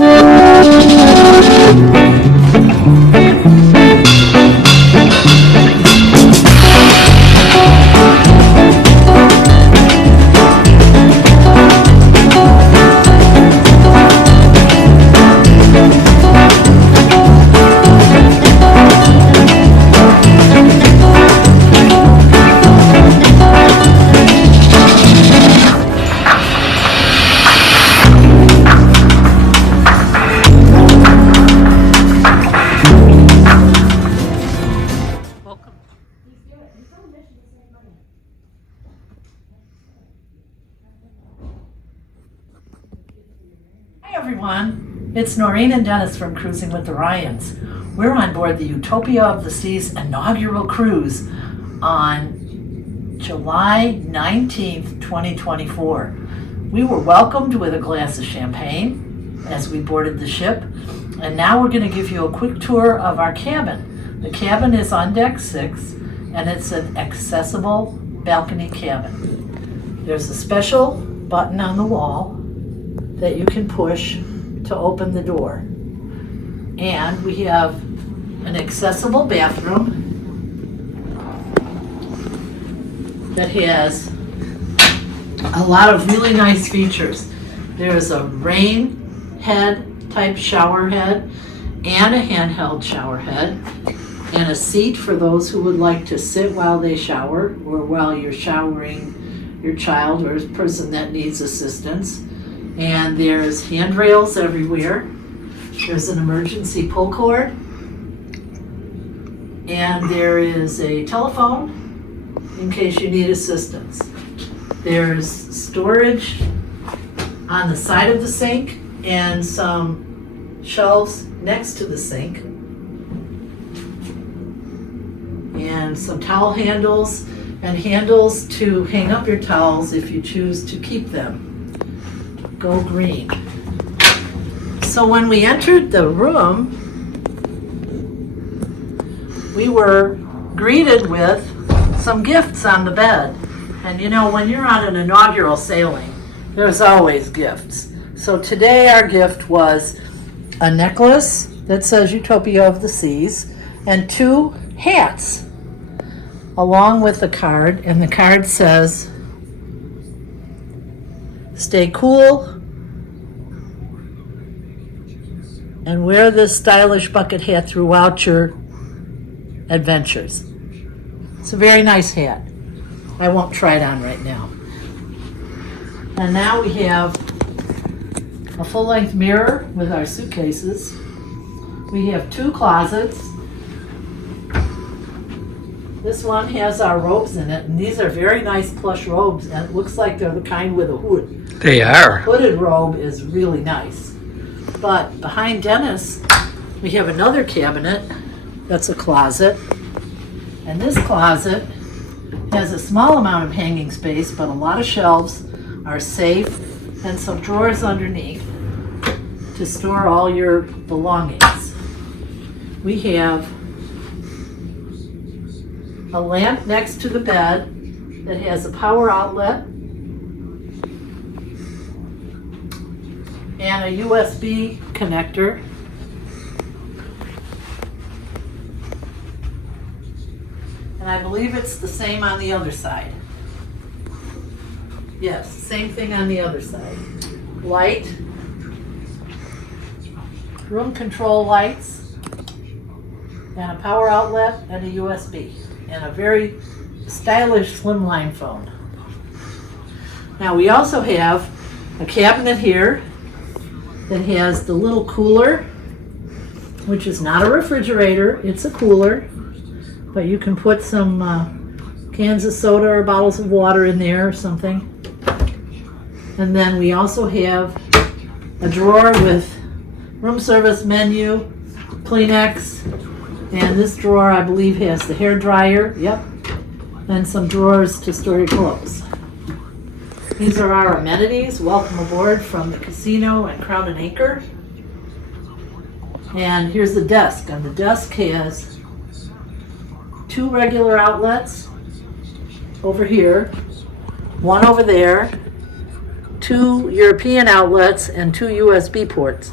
Hi everyone, it's Noreen and Dennis from Cruising with the Ryans. We're on board the Utopia of the Seas inaugural cruise on July 19th, 2024. We were welcomed with a glass of champagne as we boarded the ship, and now we're going to give you a quick tour of our cabin. The cabin is on deck 6, and it's an accessible balcony cabin. There's a special button on the wall that you can push to open the door. And we have an accessible bathroom that has a lot of really nice features. There's a rain head type shower head and a handheld shower head and a seat for those who would like to sit while they shower or while you're showering your child or a person that needs assistance. And there's handrails everywhere. There's an emergency pull cord. And there is a telephone in case you need assistance. There's storage on the side of the sink and some shelves next to the sink. And some towel handles and handles to hang up your towels if you choose to keep them. Go green. So when we entered the room, we were greeted with some gifts on the bed. And you know, when you're on an inaugural sailing, there's always gifts. So today our gift was a necklace that says Utopia of the Seas and 2 hats along with a card, and the card says, "Stay cool and wear this stylish bucket hat throughout your adventures." It's a very nice hat. I won't try it on right now. And now we have a full-length mirror with our suitcases. We have 2 closets. This one has our robes in it, and these are very nice plush robes, and it looks like they're the kind with a hood. They are. The hooded robe is really nice. But behind Dennis, we have another cabinet that's a closet. And this closet has a small amount of hanging space, but a lot of shelves are safe and some drawers underneath to store all your belongings. We have a lamp next to the bed that has a power outlet and a USB connector. And I believe it's the same on the other side. Yes, same thing on the other side. Light, room control lights, and a power outlet and a USB, and a very stylish slimline phone. Now we also have a cabinet here that has the little cooler, which is not a refrigerator, it's a cooler, but you can put some cans of soda or bottles of water in there or something. And then we also have a drawer with room service menu, Kleenex, and this drawer I believe has the hair dryer, yep, and some drawers to store your clothes. These are our amenities. Welcome aboard from the casino and Crown and Anchor. And here's the desk, and the desk has 2 regular outlets over here, 1 over there, 2 European outlets, and 2 USB ports.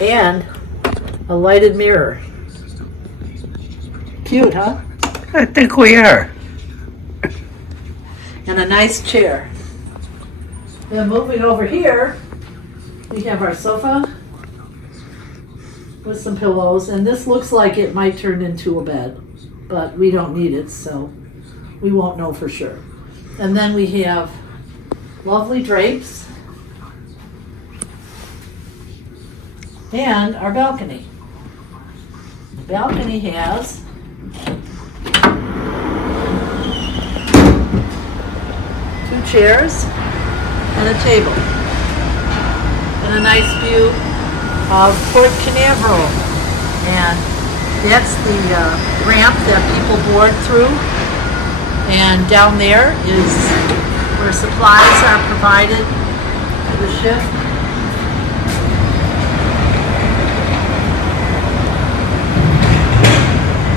and a lighted mirror. Cute, huh? I think we are. And a nice chair. Then moving over here, we have our sofa with some pillows, and this looks like it might turn into a bed, but we don't need it, so we won't know for sure. And then we have lovely drapes and our balcony. The balcony has two chairs and a table and a nice view of Port Canaveral, and that's the ramp that people board through, and down there is where supplies are provided to the ship.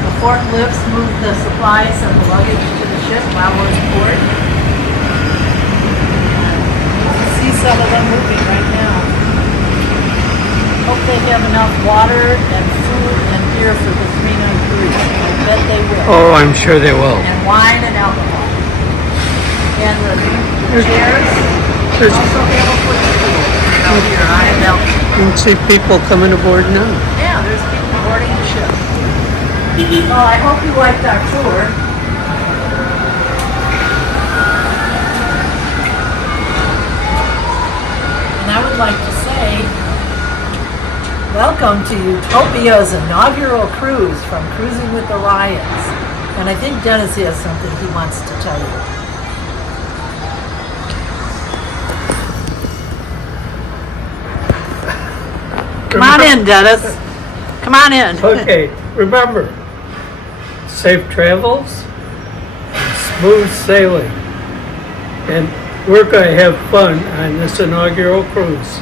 The forklifts move the supplies and the luggage to the ship while we're in port. You can see some of them moving right now. Hope they have enough water and food and beer for the 3-night cruise. I bet they will. Oh, I'm sure they will. And wine and alcohol. And the chairs also have a footstool out here on a balcony. You can see people coming aboard now. Yeah, there's people boarding the ship. Well, I hope you liked our tour. And I would like to say, welcome to Utopia's inaugural cruise from Cruising with the Ryans. And I think Dennis has something he wants to tell you. Come on in, Dennis. Come on in. Okay, remember, safe travels, and smooth sailing. And we're going to have fun on this inaugural cruise.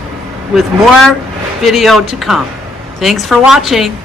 With more video to come. Thanks for watching.